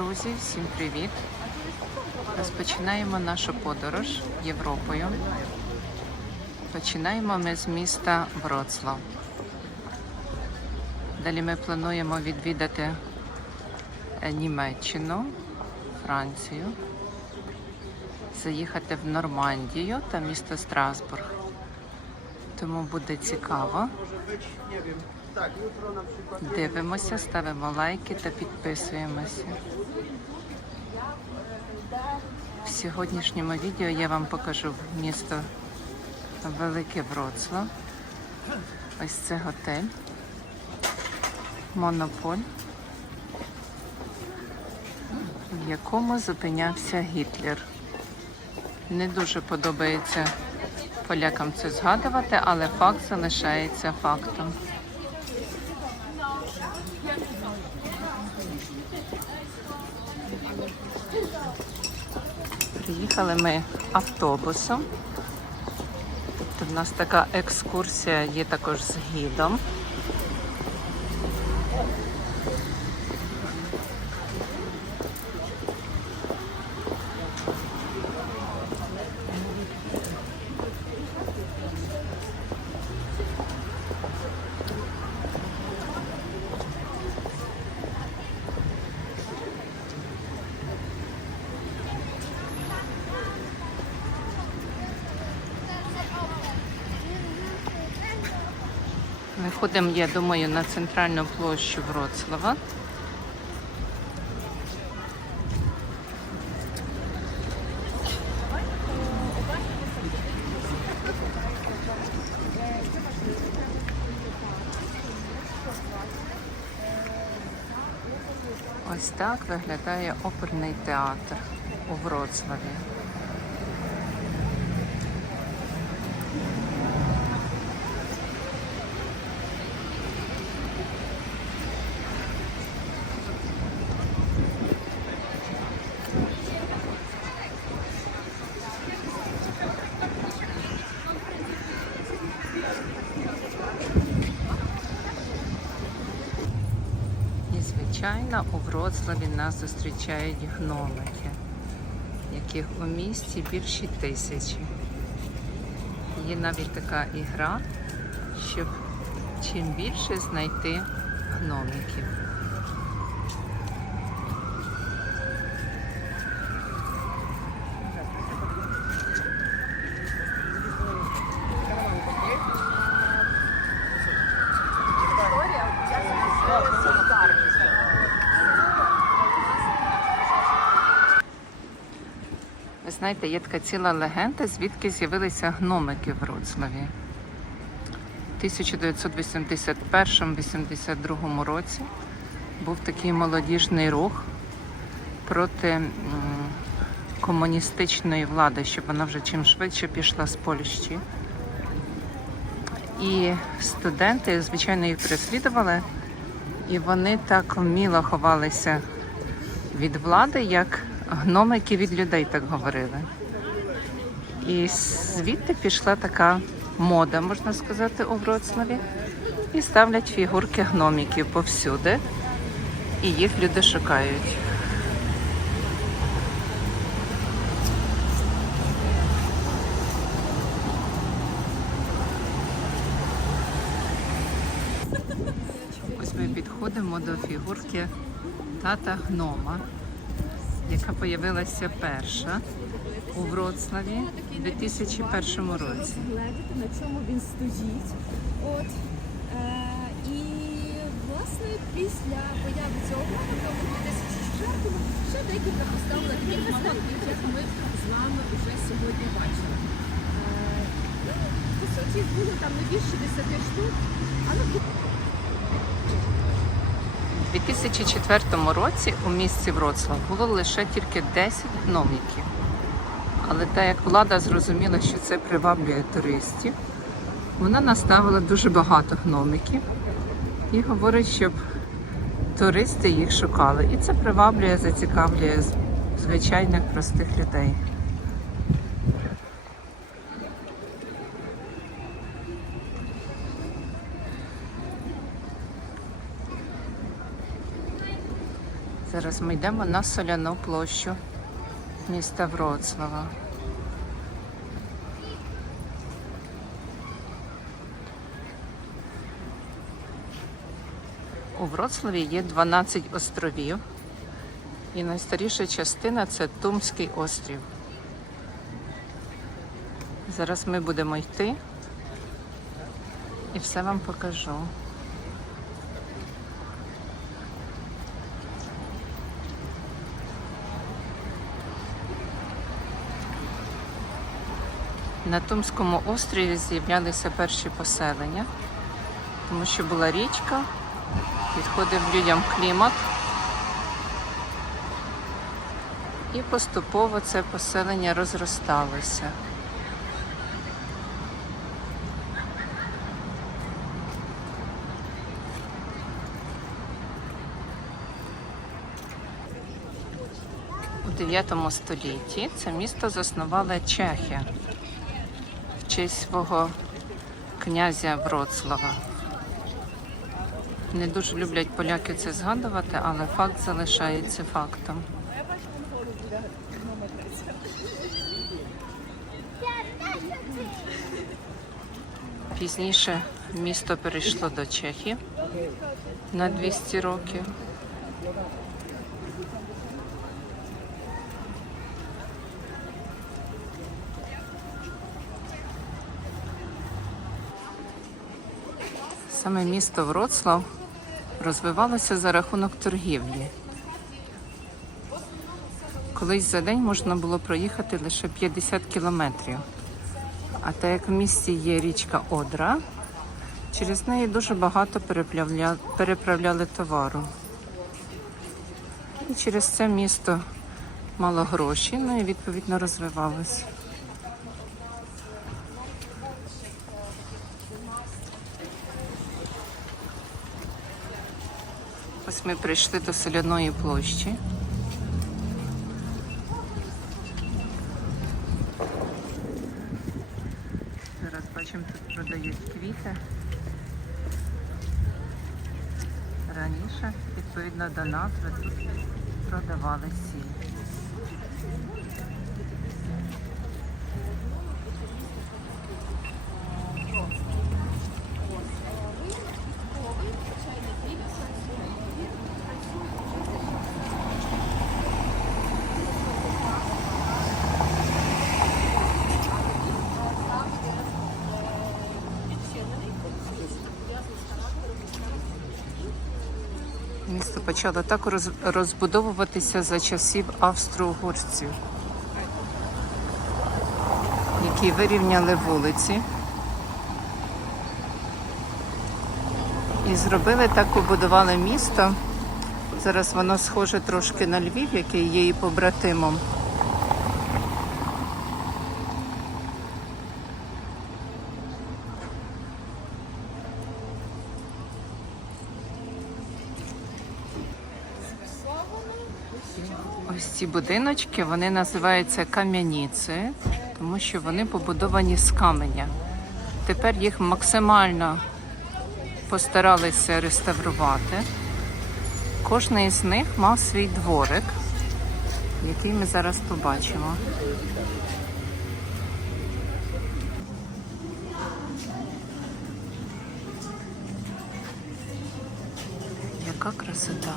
Друзі, всім привіт! Розпочинаємо нашу подорож Європою. Починаємо ми з міста Вроцлав. Далі ми плануємо відвідати е, Німеччину, Францію, заїхати в Нормандію та місто Страсбург. Тому буде цікаво. Дивимося, ставимо лайки та підписуємося. В сьогоднішньому відео я вам покажу місто Велике Вроцлав. Ось це готель. Монополь, в якому зупинявся Гітлер. Не дуже подобається полякам це згадувати, але факт залишається фактом. Приїхали ми автобусом. Тобто в нас така екскурсія є також з гідом. Виходимо, я думаю, на центральну площу Вроцлава. Ось так виглядає оперний театр у Вроцлаві. І, звичайно, у Вроцлаві нас зустрічають гномики, яких у місті більше тисячі. Є навіть така ігра, щоб чим більше знайти гномиків. Знаєте, є така ціла легенда, звідки з'явилися гномики в Вроцлаві. У 1981-82 році був такий молодіжний рух проти комуністичної влади, щоб вона вже чим швидше пішла з Польщі. І студенти, звичайно, їх переслідували, і вони так вміло ховалися від влади, як гномики від людей, так говорили. І звідти пішла така мода, можна сказати, у Вроцлаві. І ставлять фігурки гномиків повсюди, і їх люди шукають. Ось ми підходимо до фігурки тата гнома, яка появилася перша у Вроцлаві у 2001 році. гледіти, на чому він стоїть. От, е, і власне після появи цього року, в 2004 ще декілька поставили таких маленьких, як ми з вами вже сьогодні бачили. Е, ну, по суті, було там не більше 10 штук, але У 2004 році у місті Вроцлав було лише тільки 10 гномиків. Але так як влада зрозуміла, що це приваблює туристів, вона наставила дуже багато гномиків і говорить, щоб туристи їх шукали. І це приваблює, зацікавлює звичайних простих людей. Зараз ми йдемо на соляну площу міста Вроцлава. У Вроцлаві є 12 островів, і найстаріша частина це Тумський острів. Зараз ми будемо йти і все вам покажу. На Тумському острові з'являлися перші поселення, тому що була річка, підходив людям клімат. І поступово це поселення розросталося. У 9 столітті це місто заснувала Чехія в честь свого князя Вроцлава. Не дуже люблять поляки це згадувати, але факт залишається фактом. Пізніше місто перейшло до Чехії на 200 років. Саме місто Вроцлав розвивалося за рахунок торгівлі. Колись за день можна було проїхати лише 50 кілометрів. А так як в місті є річка Одра, через неї дуже багато переправля- переправляли товару. І через це місто мало гроші, ну і відповідно розвивалося. Ось ми прийшли до соляної площі. Зараз бачимо, тут продають квіти. Раніше, відповідно до назви, тут продавали сіль. Почало так роз- розбудовуватися за часів австро-угорців, які вирівняли вулиці і зробили так, побудували місто. Зараз воно схоже трошки на Львів, який є її побратимом. Ось ці будиночки вони називаються кам'яніці, тому що вони побудовані з каменя. Тепер їх максимально постаралися реставрувати. Кожний із них мав свій дворик, який ми зараз побачимо. Яка красота!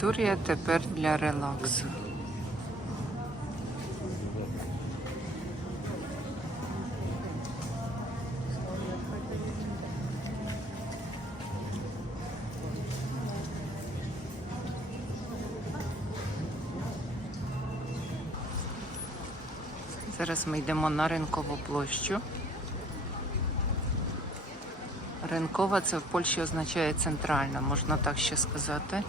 Територія тепер для релаксу. Зараз ми йдемо на ринкову площу. Ринкова це в Польщі означає центральна, можна так ще сказати.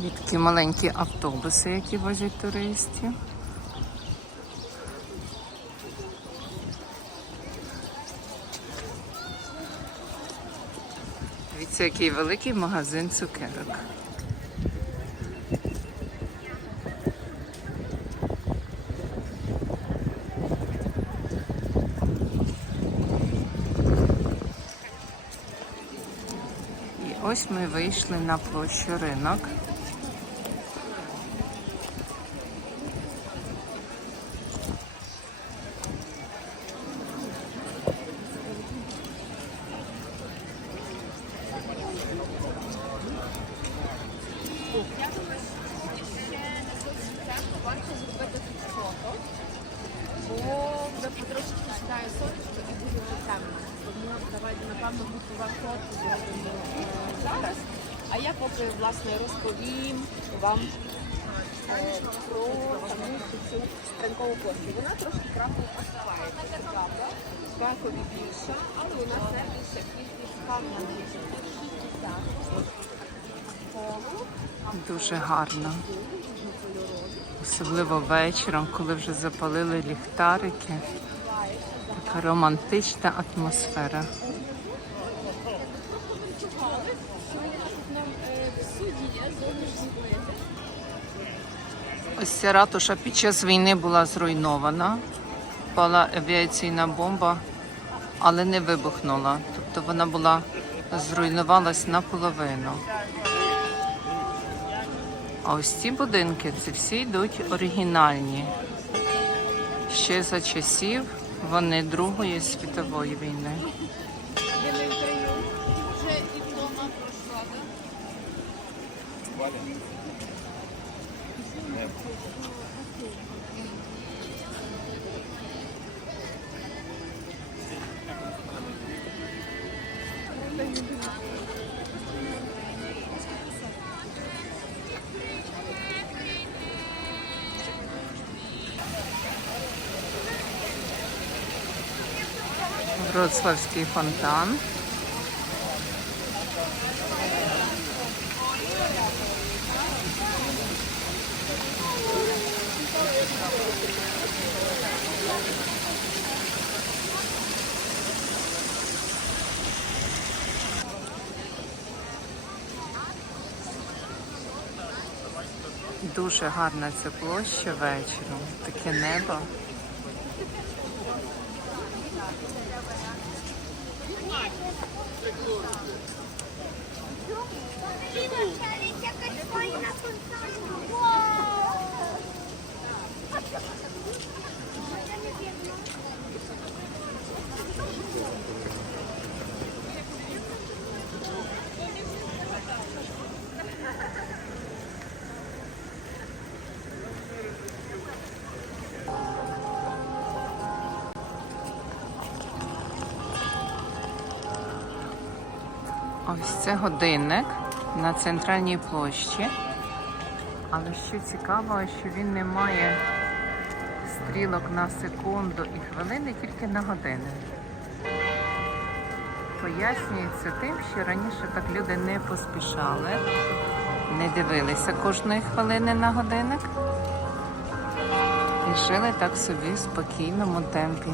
Є такі маленькі автобуси, які возять туристів. Дивіться, який великий магазин цукерок. Ось ми вийшли на площу ринок. Варто зробити тут фото, бо вже потрошки сідає сонечко і буде вже темно. Тому давайте, напевно, групова фото зробимо е, зараз. А я поки власне розповім вам про саму цю ранкову площу. Вона трошки крапку посувається, це правда. Бакові більша, але у нас найбільша кількість кав на Дуже гарно. Особливо вечором, коли вже запалили ліхтарики. Така романтична атмосфера. Ось ця ратуша під час війни була зруйнована. Впала авіаційна бомба, але не вибухнула. Тобто вона була зруйнувалась наполовину. А ось ці будинки це всі йдуть оригінальні. Ще за часів вони Другої світової війни. Вроцлавський фонтан. Дуже гарна ця площа вечором. Таке небо. Якась файна це годинник на центральній площі. Але що цікаво, що він не має стрілок на секунду і хвилини, тільки на години. Пояснюється тим, що раніше так люди не поспішали, не дивилися кожної хвилини на годинник і жили так собі в спокійному темпі.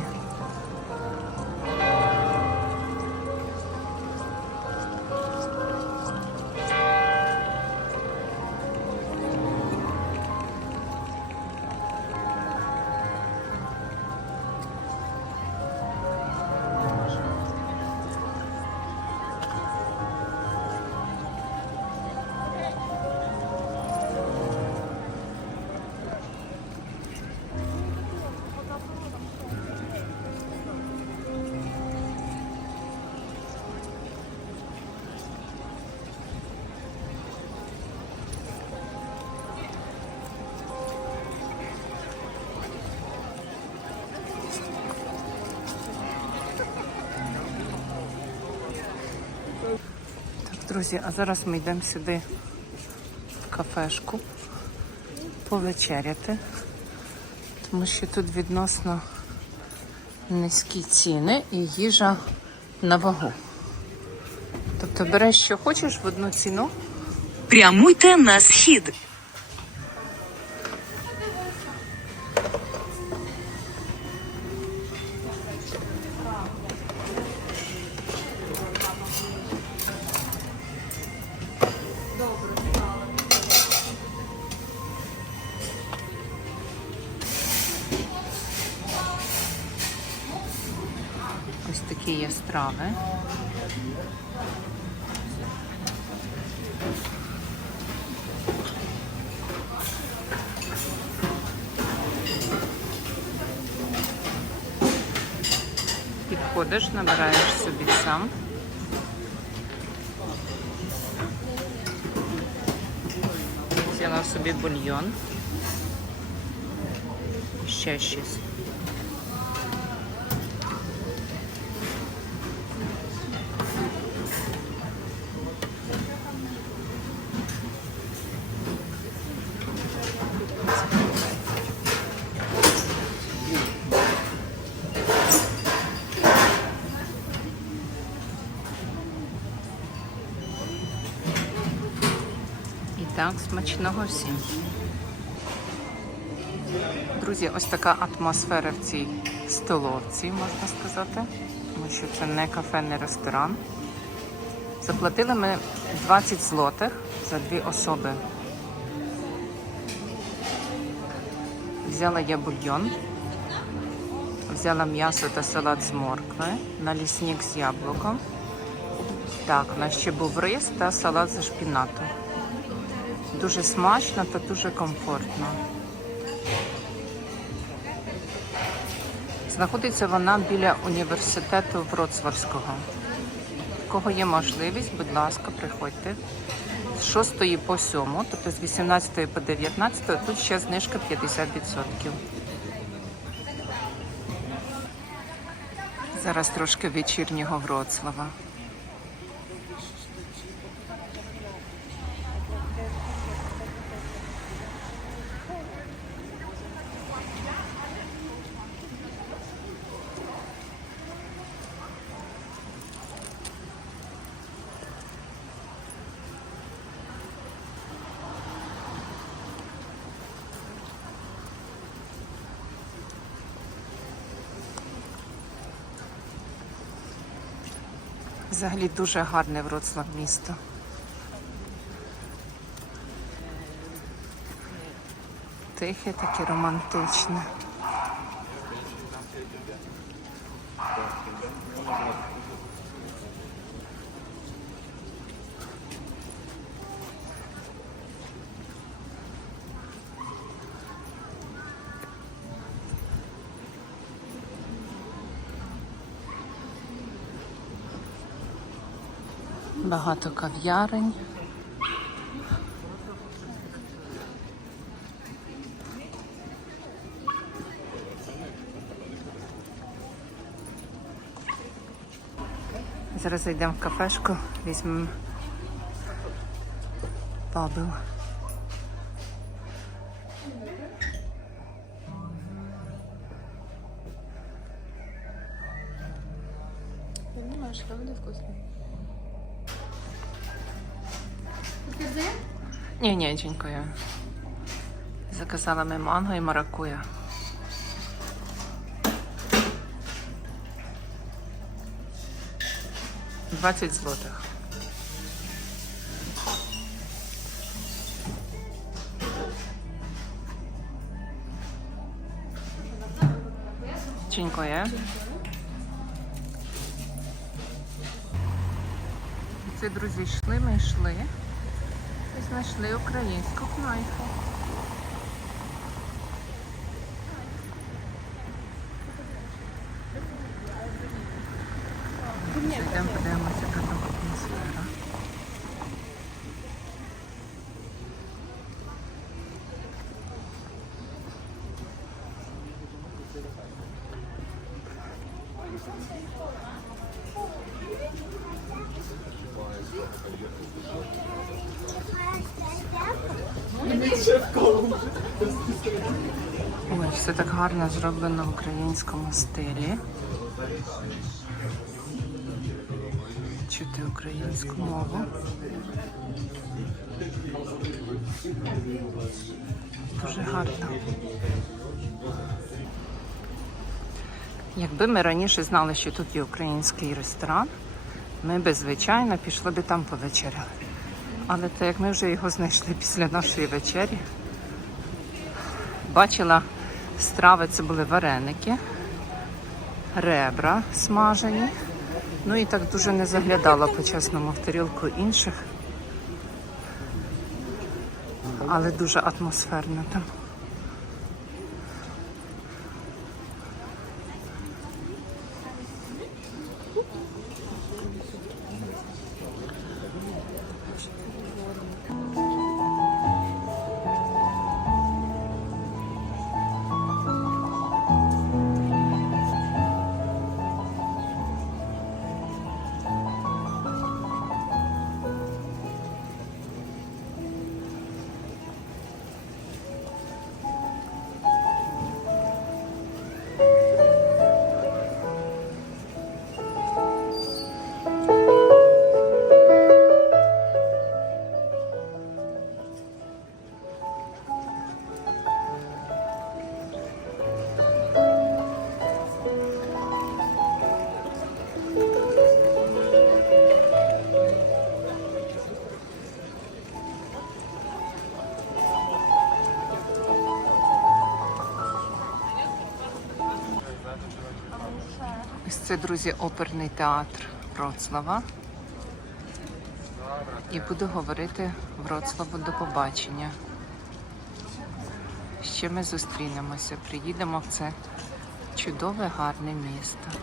Друзі, а зараз ми йдемо сюди в кафешку повечеряти, тому що тут відносно низькі ціни і їжа на вагу. Тобто береш, що хочеш в одну ціну, Прямуйте на схід. Набираєш сам. Взяла собі бульйон. Ще щось. І так, смачного всім. Друзі, ось така атмосфера в цій столовці, можна сказати. Тому що це не кафе, не ресторан. Заплатили ми 20 злотих за дві особи. Взяла я бульйон, взяла м'ясо та салат з моркви, налісник з яблуком. Так, у нас ще був рис та салат зі шпінату. Дуже смачно та дуже комфортно. Знаходиться вона біля університету Вроцлавського. Кого є можливість, будь ласка, приходьте. З 6 по 7, тобто з 18 по 19, тут ще знижка 50%. Зараз трошки вечірнього Вроцлава. Взагалі дуже гарне Вроцлав місто. Тихе, таке романтичне. Багато кав'ярень. Зараз зайдемо в кафешку, візьмемо бабл. Понимаешь, правда вкусно? Ні, ні, дякую. Заказала ми манго і маракуя. Двадцять злотих. Дякую. Це, друзі, йшли, ми йшли. Знайшли українську кнайфу. Зайдемо, подивимося, яка там атмосфера. Ой, все так гарно зроблено в українському стилі. чути українську мову. Дуже гарно. Якби ми раніше знали, що тут є український ресторан, ми би, звичайно, пішли би там повечеряли. Але так як ми вже його знайшли після нашої вечері, бачила страви, це були вареники, ребра смажені. Ну і так дуже не заглядала по-чесному в тарілку інших. Але дуже атмосферно там. Це, друзі, оперний театр Вроцлава. І буду говорити Вроцлаву до побачення. Ще ми зустрінемося, приїдемо в це чудове, гарне місто.